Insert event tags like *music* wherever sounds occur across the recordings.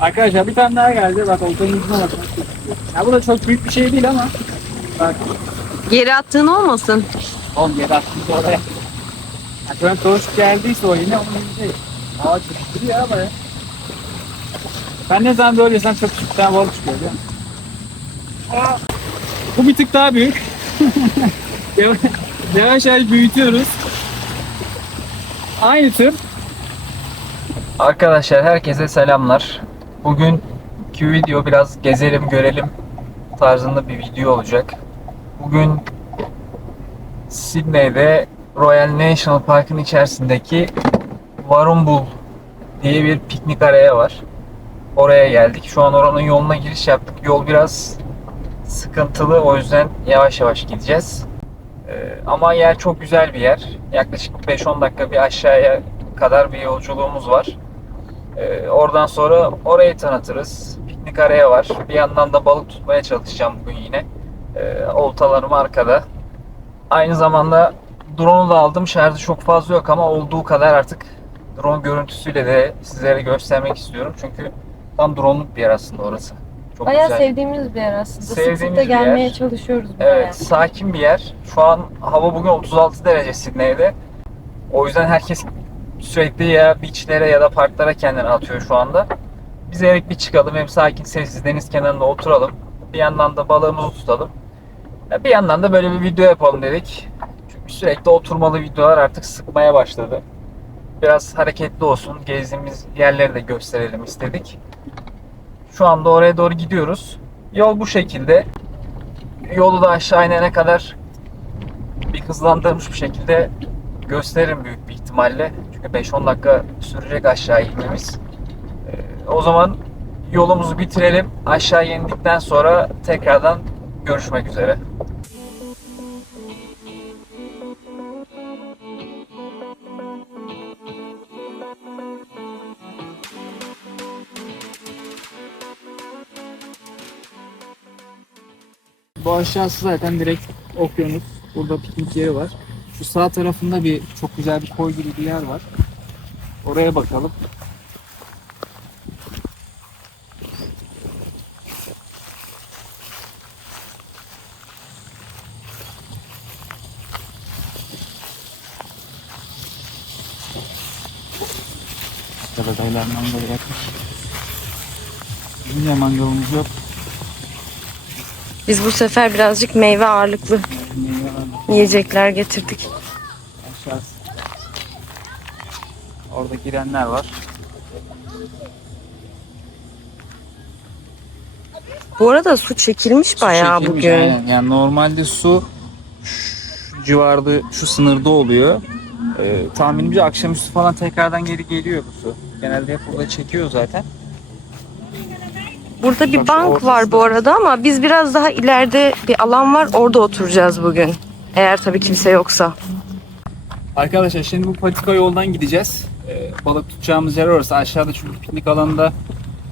Arkadaşlar bir tane daha geldi. Bak oltanın ucuna bakın. Ya bu da çok büyük bir şey değil ama. Bak. Geri attığın olmasın. Oğlum yedi attıysa oraya. Ya şu an toş geldiyse o yine onun değil. Ağaç ama ya. Ben ne zaman böyle yesem çok küçük bir tane balık çıkıyor biliyor musun? Aa, Bu bir tık daha büyük. *laughs* yavaş yavaş büyütüyoruz. Aynı tür. Arkadaşlar herkese selamlar. Bugünkü video biraz gezelim görelim tarzında bir video olacak. Bugün Sydney'de Royal National Park'ın içerisindeki Warrumbul diye bir piknik araya var. Oraya geldik. Şu an oranın yoluna giriş yaptık. Yol biraz sıkıntılı o yüzden yavaş yavaş gideceğiz. Ee, ama yer çok güzel bir yer. Yaklaşık 5-10 dakika bir aşağıya kadar bir yolculuğumuz var. Ee, oradan sonra orayı tanıtırız. Piknik araya var. Bir yandan da balık tutmaya çalışacağım bugün yine. Ee, oltalarım arkada. Aynı zamanda drone'u da aldım. Şarjı çok fazla yok ama olduğu kadar artık drone görüntüsüyle de sizlere göstermek istiyorum. Çünkü tam drone'luk bir yer aslında orası. Çok Bayağı güzel. sevdiğimiz bir yer aslında. sık sık Sevdiğimiz da gelmeye yer. çalışıyoruz buraya. Evet, sakin bir yer. Şu an hava bugün 36 derece Sydney'de. O yüzden herkes sürekli ya beachlere ya da parklara kendini atıyor şu anda. Biz dedik bir çıkalım hem sakin sessiz deniz kenarında oturalım. Bir yandan da balığımızı tutalım. Ya Bir yandan da böyle bir video yapalım dedik. Çünkü sürekli oturmalı videolar artık sıkmaya başladı. Biraz hareketli olsun, gezdiğimiz yerleri de gösterelim istedik. Şu anda oraya doğru gidiyoruz. Yol bu şekilde. Yolu da aşağı inene kadar bir hızlandırmış bir şekilde gösteririm büyük bir ihtimalle. Çünkü 5-10 dakika sürecek aşağı inmemiz. Ee, o zaman yolumuzu bitirelim. Aşağı indikten sonra tekrardan görüşmek üzere. Bu aşağısı zaten direkt okyanus. Burada piknik yeri var. Şu sağ tarafında bir çok güzel bir koy gibi bir yer var. Oraya bakalım. Kabadayılar mangalı yapmış. Bizim de mangalımız yok. Biz bu sefer birazcık meyve ağırlıklı. Yiyecekler getirdik. Aşağısı. Orada girenler var. Bu arada su çekilmiş Su bayağı çekilmiş, bugün. aynen. Yani normalde su şu civarda, şu sınırda oluyor. Ee, tahminimce akşamüstü falan tekrardan geri geliyor bu su. Genelde hep burada çekiyor zaten. Burada bir Bak, bank var bu da- arada ama biz biraz daha ileride bir alan var orada oturacağız bugün. Eğer tabii kimse yoksa. Arkadaşlar şimdi bu patika yoldan gideceğiz. Ee, balık tutacağımız yer orası. Aşağıda çünkü piknik alanında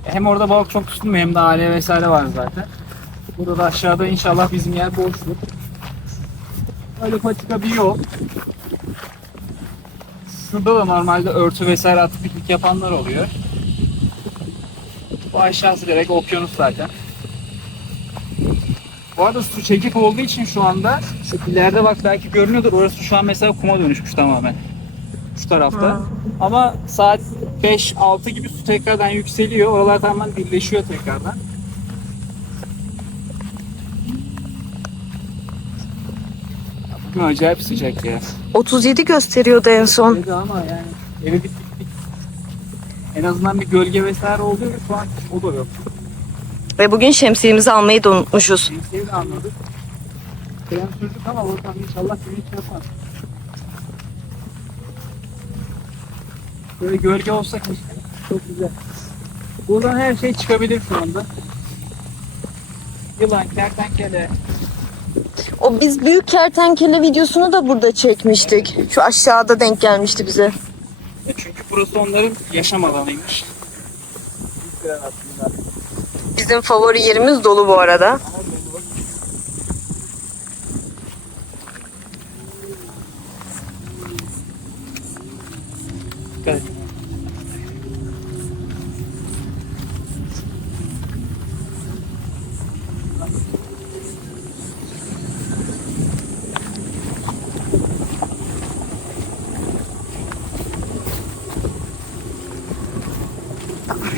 hem orada balık çok tutulmuyor hem de aile vesaire var zaten. Burada da aşağıda inşallah bizim yer boştur. Böyle patika bir yol. Şurada da normalde örtü vesaire atıp piknik yapanlar oluyor. Bu aşağısı direkt okyanus zaten. Bu arada su çekik olduğu için şu anda şu ileride bak belki görünüyordur. Orası şu an mesela kuma dönüşmüş tamamen. Şu tarafta. Ha. Ama saat 5-6 gibi su tekrardan yükseliyor. Oralar tamamen birleşiyor tekrardan. Bugün acayip sıcak ya. 37 gösteriyordu en son. Ama yani eve bir gittik. En azından bir gölge vesaire ve şu an o da yok. Ve bugün şemsiyemizi almayı da unutmuşuz. Kimseyi de anladık. Krem sürdük ama oradan inşallah güneş yapmaz. Böyle gölge olsa keşke. Çok güzel. Buradan her şey çıkabilir şu anda. Yılan, kertenkele. O biz büyük kertenkele videosunu da burada çekmiştik. Şu aşağıda denk gelmişti bize. E çünkü burası onların yaşam alanıymış. Aslında. Bizim favori yerimiz dolu bu arada. Evet.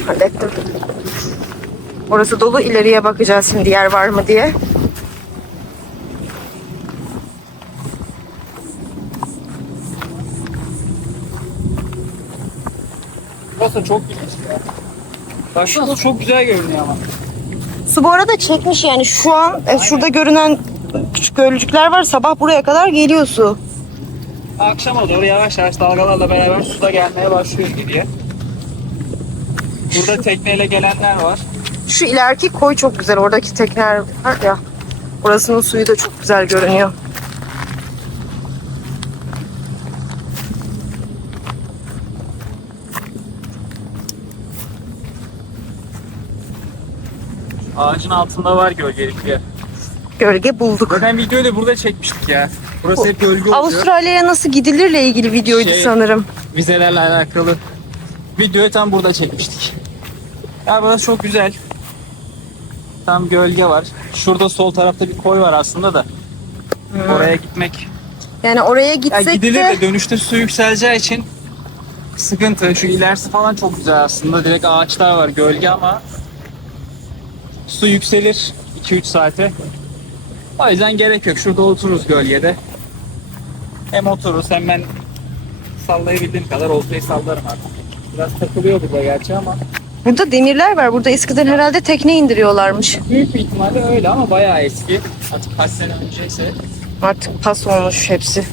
Hallettim. Orası dolu. ileriye bakacağız şimdi yer var mı diye. Burası çok ilginç ya. Baksana çok güzel görünüyor ama. Su bu arada çekmiş yani şu an e, şurada görünen küçük gölcükler var. Sabah buraya kadar geliyor su. Akşama doğru yavaş yavaş dalgalarla beraber suda gelmeye başlıyor geriye. Burada tekneyle gelenler var. Şu ileriki koy çok güzel. Oradaki tekneler var ya. Orasının suyu da çok güzel görünüyor. Ağacın altında var gölgelik bir yer. Gölge bulduk. Zaten videoyu da burada çekmiştik ya. Burası hep gölge oluyor. Avustralya'ya nasıl gidilirle ilgili videoydu Şey- sanırım. Vizelerle alakalı videoyu tam burada çekmiştik. Ya burası çok güzel. Tam gölge var. Şurada sol tarafta bir koy var aslında da. Oraya gitmek. Yani oraya Ya gitsek gidilir de de dönüşte su yükseleceği için sıkıntı. Şu ilerisi falan çok güzel aslında. Direkt ağaçlar var gölge ama su yükselir 2-3 saate. O yüzden gerek yok. Şurada otururuz gölgede. Hem otururuz hem ben sallayabildiğim kadar oltayı sallarım artık. Biraz takılıyor burada gerçi ama burada demirler var. Burada eskiden herhalde tekne indiriyorlarmış. büyük bir ihtimalle öyle ama bayağı eski. Artık kaç sene önceyse Artık pas olmuş hepsi.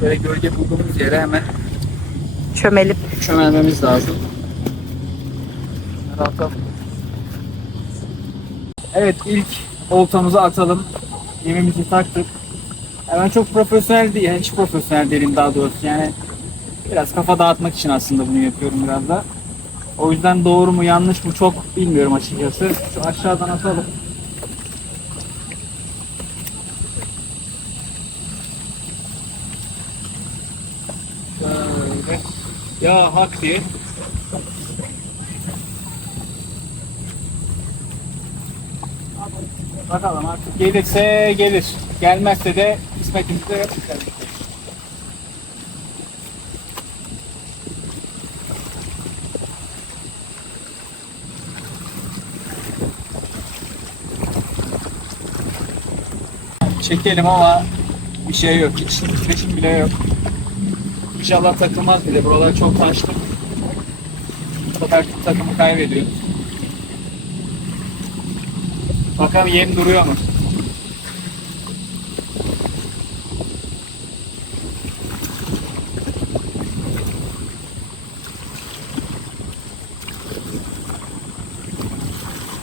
şöyle gölge bulduğumuz yere hemen Çömelip. çömelmemiz lazım. Atalım. Evet ilk oltamızı atalım. Yemimizi taktık. Ya ben çok profesyonel değil, yani hiç profesyonel değilim daha doğrusu. Yani biraz kafa dağıtmak için aslında bunu yapıyorum biraz da. O yüzden doğru mu yanlış mı çok bilmiyorum açıkçası. Şu aşağıdan atalım. Ya hak diye. Bakalım artık gelirse gelir. Gelmezse de kısmetimizde yok. Çekelim ama bir şey yok. Hiç titreşim bile yok. İnşallah takılmaz bile. Buralar çok taşlı. Bu sefer takımı kaybediyor. Bakalım yem duruyor mu?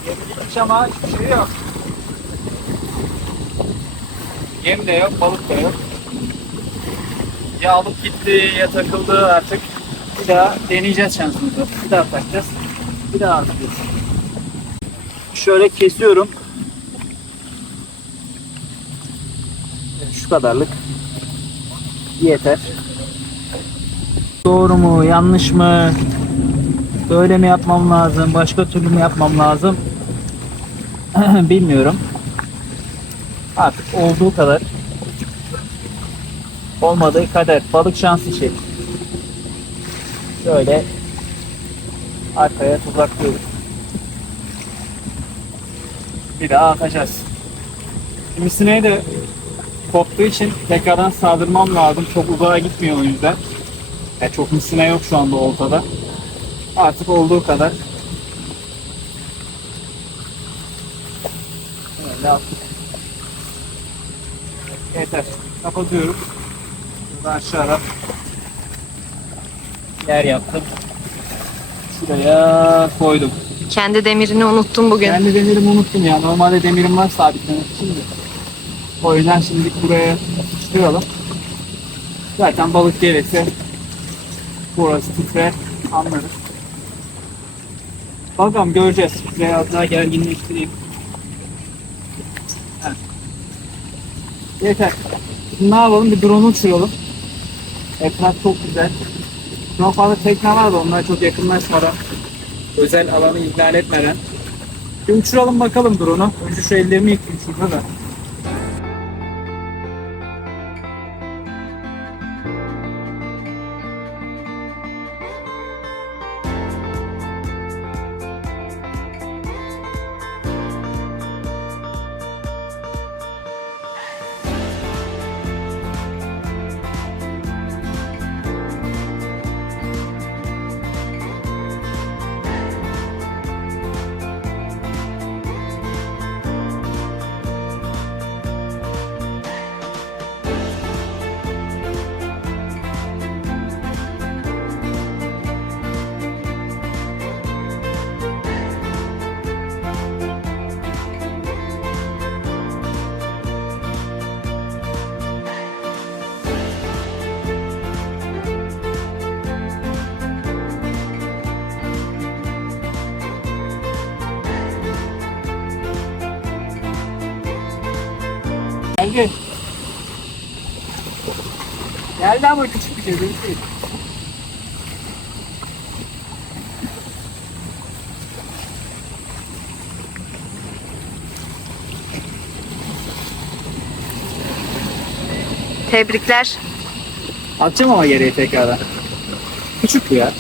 Yem gitmiş ama hiçbir şey yok. Yem de yok, balık da yok. Ya alıp gitti ya takıldı artık. Bir daha deneyeceğiz şansımızı. Bir daha takacağız. Bir daha atacağız. Şöyle kesiyorum. Şu kadarlık. Yeter. Doğru mu, yanlış mı? Böyle mi yapmam lazım, başka türlü mü yapmam lazım? *clears throat* Bilmiyorum. Artık olduğu kadar olmadığı kader. Balık şans işi. Şöyle arkaya tuzaklıyoruz. Bir daha atacağız. Şimdi sineği de koptuğu için tekrardan saldırmam lazım. Çok uzağa gitmiyor o yüzden. Yani çok misine yok şu anda oltada. Artık olduğu kadar. Öyle attık. Yeter. Kapatıyoruz. Buradan aşağıda yer yaptım. Şuraya koydum. Kendi demirini unuttum bugün. Kendi demirimi unuttum ya. Normalde demirim var sabitlemek için de. O yüzden şimdi buraya sıkıştıralım. Zaten balık gelirse burası titrer anlarız. Bakalım göreceğiz. Biraz daha gerginleştireyim. Yeter. Şimdi ne yapalım? Bir drone uçuralım. Etraf çok güzel. Çok fazla tekne var da onlar çok yakınlaşmadan özel alanı ihlal etmeden. Bir uçuralım bakalım drone'u. Önce şu ellerimi yıkayayım şurada da. Geldi. Geldi ama küçük bir şey büyük değil. Tebrikler. Atacağım ama geriye tekrardan. Küçük bu ya.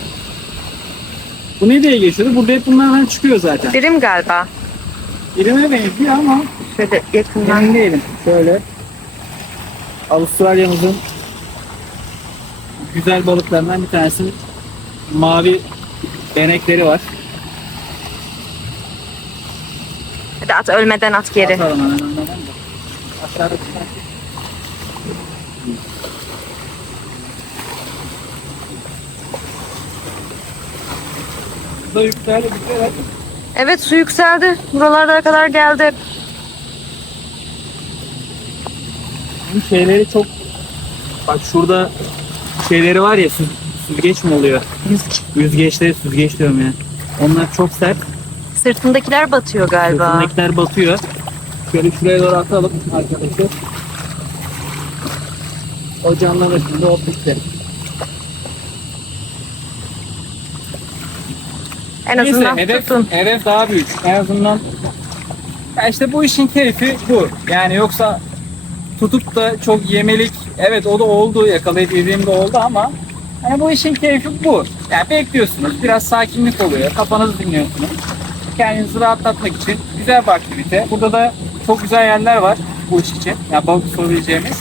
Bu ne diye geçiyordu? Burada hep bunlardan çıkıyor zaten. Birim galiba. Birine benziyor ama Şöyle *laughs* yakından. emin değilim. Şöyle. Avustralya'mızın güzel balıklarından bir tanesi mavi benekleri var. Hadi at ölmeden at geri. Atalım hemen ondan da. Aşağıda çıkan Bu da yükseldi bir kere. Evet su yükseldi. Buralara kadar geldi. Bu şeyleri çok bak şurada şeyleri var ya süz, süzgeç mi oluyor? Yüzgeçleri süzgeç diyorum ya. Onlar çok sert. Sırtındakiler batıyor galiba. Sırtındakiler batıyor. Şöyle şuraya doğru atalım arkadaşlar. O canlanır şimdi o bitti. En Neyse azından hedef, tutun. hedef daha büyük. En azından ya işte bu işin keyfi bu. Yani yoksa tutup da çok yemelik evet o da oldu yakalayıp yediğim de oldu ama yani bu işin keyfi bu. Yani bekliyorsunuz biraz sakinlik oluyor kafanızı dinliyorsunuz. Kendinizi rahatlatmak için güzel bir aktivite. Burada da çok güzel yerler var bu iş için. Yani balık tutabileceğimiz.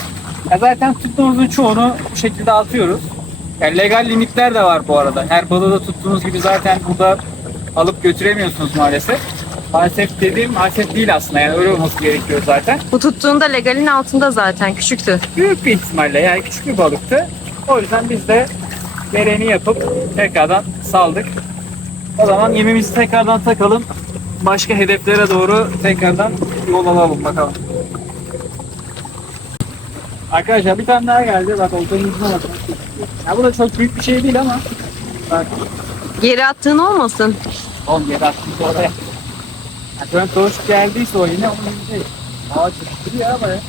Ya zaten tuttuğumuzun çoğunu bu şekilde atıyoruz. Yani legal limitler de var bu arada. Her balığı da tuttuğunuz gibi zaten burada alıp götüremiyorsunuz maalesef. Maalesef dediğim maalesef değil aslında yani öyle olması gerekiyor zaten. Bu tuttuğunda legalin altında zaten küçüktü. Büyük bir ihtimalle yani küçük bir balıktı. O yüzden biz de gereğini yapıp tekrardan saldık. O zaman yemimizi tekrardan takalım. Başka hedeflere doğru tekrardan yol alalım bakalım. Arkadaşlar bir tane daha geldi. Bak oltanın ucuna bakın. Ya bu da çok büyük bir şey değil ama. Bak Geri attığın olmasın. 10 yedi attım oraya. Yani ön toş geldiyse o yine onun değil. Aa çıktı ya baya.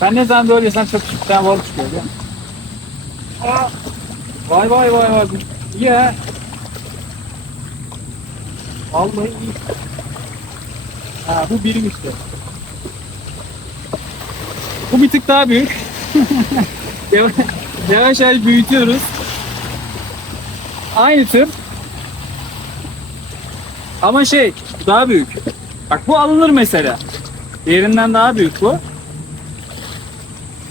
Ben ne zaman böyle sen çok tane balık çıkıyor değil mi? Aa. Vay vay vay vay. İyi ya. Vallahi iyi. Ha bu birim işte. Bu bir tık daha büyük. *laughs* yavaş yavaş büyütüyoruz. Aynı tür. Ama şey daha büyük. Bak bu alınır mesela. Diğerinden daha büyük bu.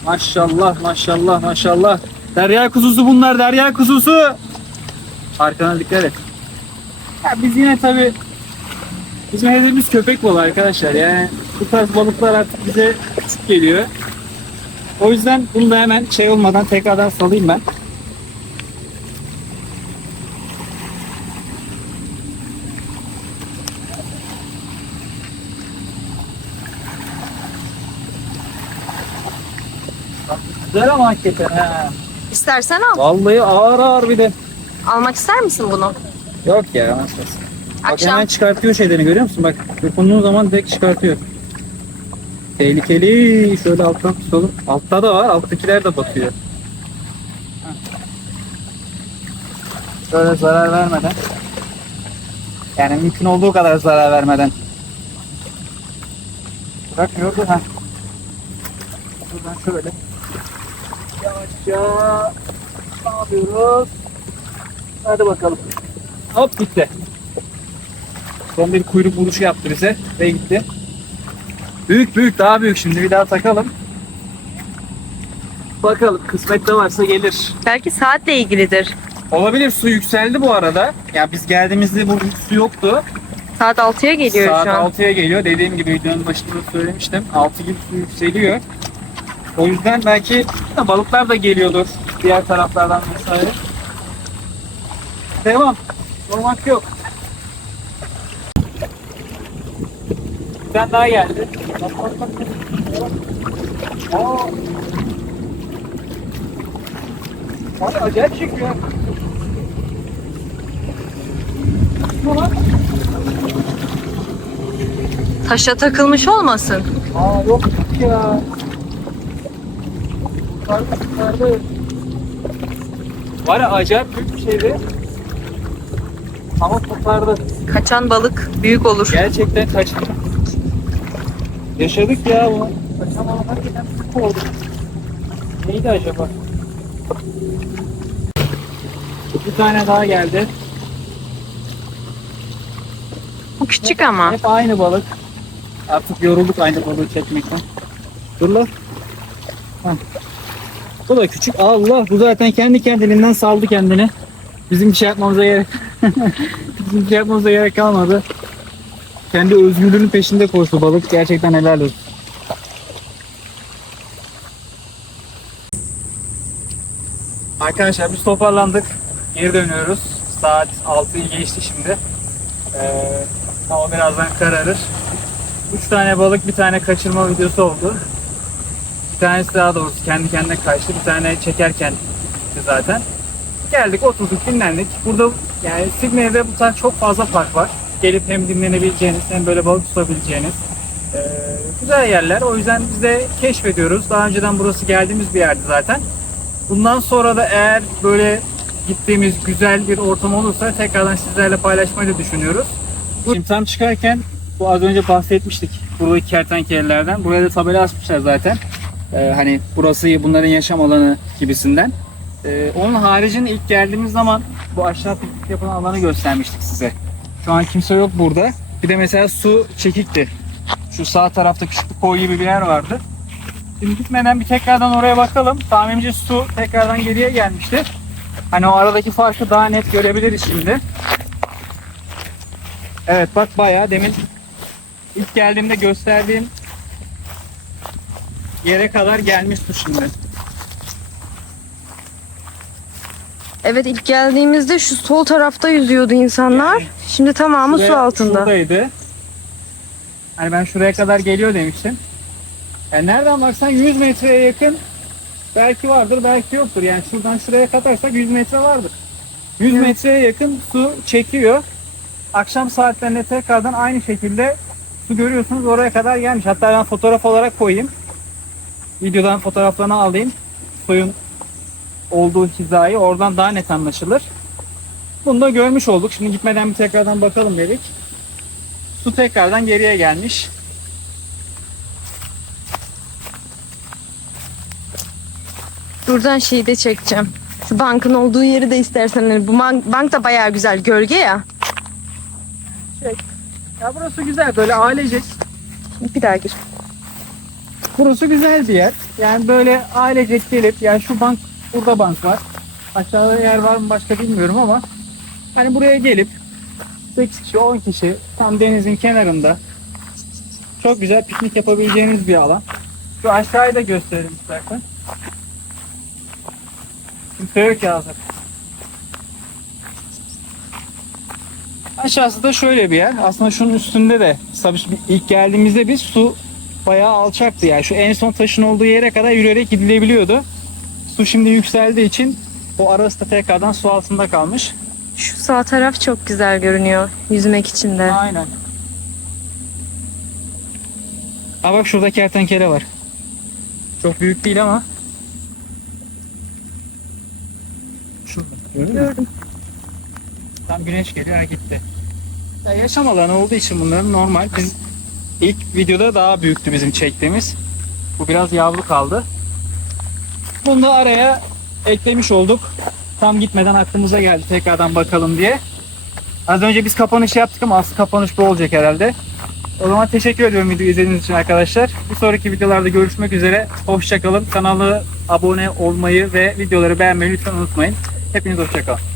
Maşallah maşallah maşallah. Derya kuzusu bunlar derya kuzusu. Arkana dikkat et. Ya biz yine tabi bizim hedefimiz köpek balığı arkadaşlar. Yani bu tarz balıklar artık bize küçük geliyor. O yüzden bunu da hemen şey olmadan tekrardan salayım ben. Güzel ama hakikaten ha. İstersen al. Vallahi ağır ağır bir de. Almak ister misin bunu? Yok ya nasıl. Bak Akşam hemen çıkartıyor şeylerini görüyor musun? Bak dokunduğun zaman direkt çıkartıyor. Tehlikeli. Şöyle alttan tutalım. Altta da var. Alttakiler de batıyor. Şöyle zarar vermeden. Yani mümkün olduğu kadar zarar vermeden. Bırakmıyordu ha. Buradan şöyle. Yavaşça ne yapıyoruz? Hadi bakalım. Hop gitti. Son bir kuyruk vuruşu yaptı bize ve gitti. Büyük büyük daha büyük şimdi bir daha takalım. Bakalım kısmette varsa gelir. Belki saatle ilgilidir. Olabilir su yükseldi bu arada. Ya biz geldiğimizde hiç su yoktu. Saat 6'ya geliyor Saat şu an. 6'ya geliyor. Dediğim gibi videonun başında da söylemiştim. 6 gibi su yükseliyor. O yüzden belki balıklar da geliyordur diğer taraflardan vesaire. Devam. Durmak yok. Bir tane daha geldi. Bak bak bak. Aa. Abi acayip çekiyor. Lan? Taşa takılmış olmasın. Aa yok ya. Yukarıda. Var ya acayip büyük bir şeydi. Ama kurtardı. Kaçan balık büyük olur. Gerçekten kaçtı. Yaşadık ya bunu. Kaçan balık hakikaten büyük oldu. Neydi acaba? Bir tane daha geldi. Bu küçük ama. Hep aynı balık. Artık yorulduk aynı balığı çekmekten. Dur lan. Hah. Bu da küçük. Allah bu zaten kendi kendiliğinden saldı kendini. Bizim bir şey yapmamıza gerek *laughs* Bizim bir şey yapmamıza gerek kalmadı. Kendi özgürlüğünün peşinde koştu balık. Gerçekten helal olsun. Arkadaşlar biz toparlandık. Geri dönüyoruz. Saat 6'yı geçti şimdi. Ee, ama birazdan kararır. 3 tane balık, bir tane kaçırma videosu oldu. Bir tanesi daha doğrusu kendi kendine kaçtı. Bir tane çekerken zaten. Geldik, oturduk, dinlendik. Burada yani Sydney'de bu tarz çok fazla park var. Gelip hem dinlenebileceğiniz hem böyle balık tutabileceğiniz ee, güzel yerler. O yüzden biz de keşfediyoruz. Daha önceden burası geldiğimiz bir yerdi zaten. Bundan sonra da eğer böyle gittiğimiz güzel bir ortam olursa tekrardan sizlerle paylaşmayı da düşünüyoruz. Şimdi tam çıkarken bu az önce bahsetmiştik buradaki kertenkelelerden. Buraya da tabela asmışlar zaten. Ee, hani burası bunların yaşam alanı gibisinden. Ee, onun haricinde ilk geldiğimiz zaman bu aşağı piknik yapılan alanı göstermiştik size. Şu an kimse yok burada. Bir de mesela su çekikti. Şu sağ tarafta küçük bir koy gibi bir yer vardı. Şimdi gitmeden bir tekrardan oraya bakalım. Tahminimce su tekrardan geriye gelmişti. Hani o aradaki farkı daha net görebiliriz şimdi. Evet bak bayağı demin ilk geldiğimde gösterdiğim yere kadar gelmiş su şimdi. Evet ilk geldiğimizde şu sol tarafta yüzüyordu insanlar. Şimdi tamamı su altında. Şuradaydı. Hani ben şuraya kadar geliyor demiştim. Yani nereden baksan 100 metreye yakın belki vardır belki yoktur. Yani şuradan şuraya katarsak 100 metre vardır. 100 Evet. metreye yakın su çekiyor. Akşam saatlerinde tekrardan aynı şekilde su görüyorsunuz oraya kadar gelmiş. Hatta ben fotoğraf olarak koyayım. Videodan fotoğraflarını alayım. Suyun olduğu hizayı oradan daha net anlaşılır. Bunu da görmüş olduk. Şimdi gitmeden bir tekrardan bakalım dedik. Su tekrardan geriye gelmiş. Buradan şeyi de çekeceğim. Şu bankın olduğu yeri de istersen. hani Bu bank, da bayağı güzel. Gölge ya. Ya burası güzel böyle ailecek. Bir daha gir. Burası güzel bir yer. Yani böyle ailecek gelip yani şu bank burada bank var. Aşağıda yer var mı başka bilmiyorum ama hani buraya gelip 8 kişi 10 kişi tam denizin kenarında çok güzel piknik yapabileceğiniz bir alan. Şu aşağıyı da gösterelim istersen. Kimse yok ya hazır. Aşağısı da şöyle bir yer. Aslında şunun üstünde de tabii ilk geldiğimizde biz su bayağı alçaktı yani. Şu en son taşın olduğu yere kadar yürüyerek gidilebiliyordu. Su şimdi yükseldiği için o arası da tekrardan su altında kalmış. Şu sağ taraf çok güzel görünüyor. Yüzmek için de. Aynen. Aa bak şurada kertenkele var. Çok büyük değil ama. Şurada. Gördün mü? Tam güneş geliyor ha gitti. Ya yaşam alanı olduğu için bunların normal. Biz ilk videoda daha büyüktü bizim çektiğimiz. Bu biraz yavru kaldı. Bunu da araya eklemiş olduk. Tam gitmeden aklımıza geldi tekrardan bakalım diye. Az önce biz kapanışı yaptık ama asıl kapanış bu olacak herhalde. O zaman teşekkür ediyorum videoyu izlediğiniz için arkadaşlar. Bir sonraki videolarda görüşmek üzere. Hoşçakalın. Kanala abone olmayı ve videoları beğenmeyi lütfen unutmayın. Hepiniz hoşçakalın.